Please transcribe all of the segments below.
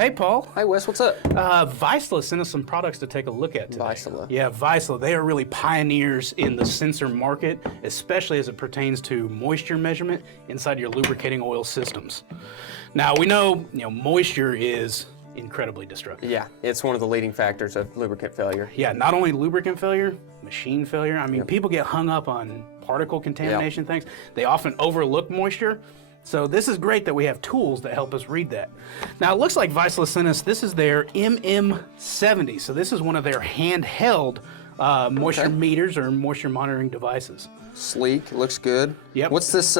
Hey, Paul. Hi, Wes. What's up? Vaisala sent us some products to take a look at today. Vaisala. Yeah, Vaisala. They are really pioneers in the sensor market, especially as it pertains to moisture measurement inside your lubricating oil systems. Now, we know, moisture is incredibly destructive. Yeah, it's one of the leading factors of lubricant failure. Yeah, not only lubricant failure, machine failure. I mean, people get hung up on particle contamination things. They often overlook moisture. So this is great that we have tools that help us read that. Now, it looks like Vaisala sent us, this is their MM70. So this is one of their handheld moisture meters or moisture monitoring devices. Sleek, looks good. Yep. What's this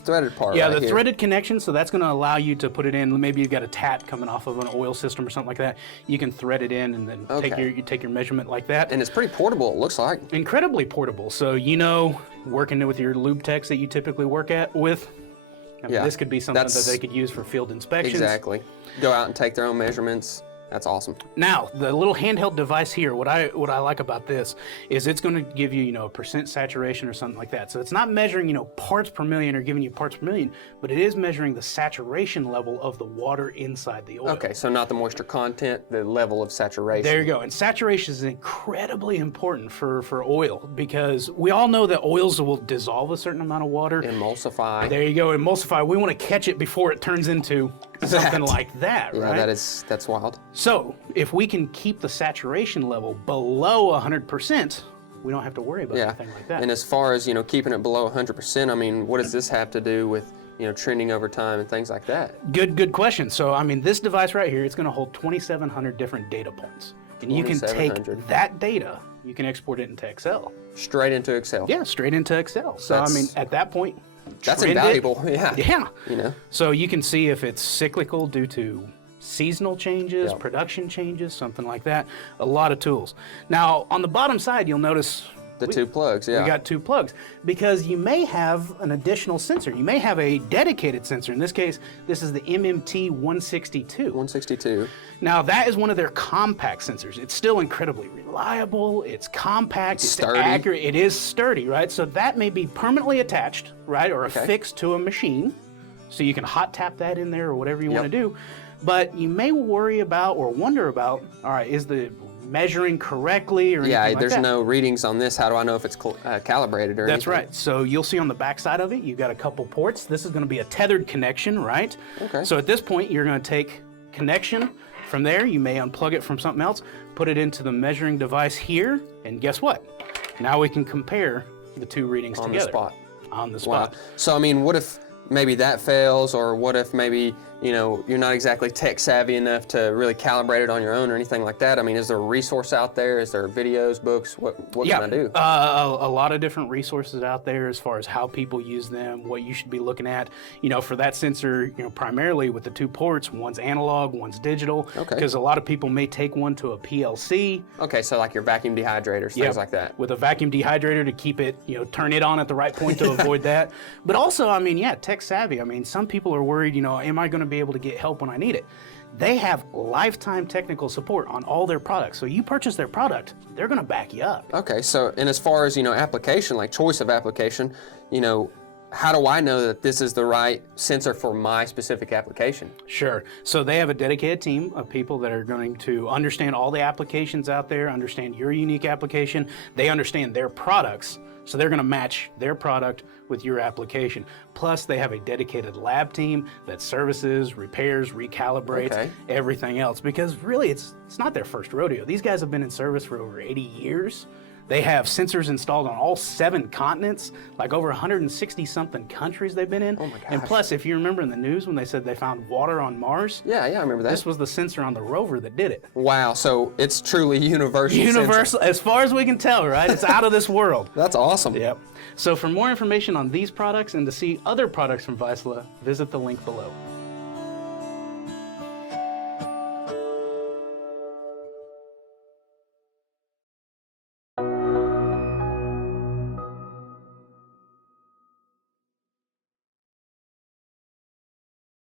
threaded part? Yeah, right the here? threaded connection, so that's gonna allow you to put it in, maybe you've got a tat coming off of an oil system or something like that. You can thread it in and then take your measurement like that. And it's pretty portable, it looks like. Incredibly portable. So working with your lube techs that you typically work with, this could be something that they could use for field inspections. Exactly. Go out and take their own measurements. That's awesome. Now, the little handheld device here, what I like about this is it's going to give you, a percent saturation or something like that. So it's not measuring, parts per million or giving you parts per million, but it is measuring the saturation level of the water inside the oil. Okay, so not the moisture content, the level of saturation. There you go. And saturation is incredibly important for oil because we all know that oils will dissolve a certain amount of water. Emulsify. There you go, emulsify. We want to catch it before it turns into something like that, right? Yeah, that's wild. So if we can keep the saturation level below 100%, we don't have to worry about anything like that. And as far as keeping it below 100%, I mean, what does this have to do with trending over time and things like that? Good question. So this device right here, it's going to hold 2,700 different data points, and you can take that data, you can export it into Excel. Straight into Excel. Yeah, straight into Excel. So at that point, that's invaluable. Yeah. So you can see if it's cyclical due to seasonal changes, production changes, something like that. A lot of tools. Now, on the bottom side, you'll notice the two plugs, we got two plugs because you may have an additional sensor. You may have a dedicated sensor. In this case, this is the MMT162. 162. Now, that is one of their compact sensors. It's still incredibly reliable. It's compact. It's sturdy. Accurate. It is sturdy, right? So that may be permanently attached, right, or affixed to a machine. So you can hot tap that in there or whatever you want to do. But you may worry about or wonder about, all right, is the measuring correctly or anything like that? There's no readings on this. How do I know if it's calibrated or anything? That's right. So you'll see on the back side of it, you've got a couple ports. This is going to be a tethered connection, right? Okay. So at this point, you're going to take connection. From there, you may unplug it from something else, put it into the measuring device here, and guess what? Now we can compare the two readings together. On the spot. Wow. So, what if maybe that fails, or what if maybe you're not exactly tech savvy enough to really calibrate it on your own or anything like that? Is there a resource out there? Is there videos, books? What can I do? A lot of different resources out there as far as how people use them, what you should be looking at. For that sensor, primarily with the two ports, one's analog, one's digital. Okay. Because a lot of people may take one to a PLC. Okay, so like your vacuum dehydrators, things like that. With a vacuum dehydrator to keep it, turn it on at the right point to avoid that. But also, tech savvy. Some people are worried, am I going to be able to get help when I need it? They have lifetime technical support on all their products. So you purchase their product, they're going to back you up. Okay, so and as far as application, like choice of application, how do I know that this is the right sensor for my specific application? Sure. So they have a dedicated team of people that are going to understand all the applications out there, understand your unique application. They understand their products. So they're going to match their product with your application. Plus, they have a dedicated lab team that services, repairs, recalibrates, everything else. Because really, it's not their first rodeo. These guys have been in service for over 80 years. They have sensors installed on all 7 continents, like over 160-something countries they've been in. Oh my gosh. And plus, if you remember in the news when they said they found water on Mars. Yeah, I remember that. This was the sensor on the rover that did it. Wow, so it's truly universal. Universal, as far as we can tell, right? It's out of this world. That's awesome. Yep. So for more information on these products and to see other products from Vaisala, visit the link below.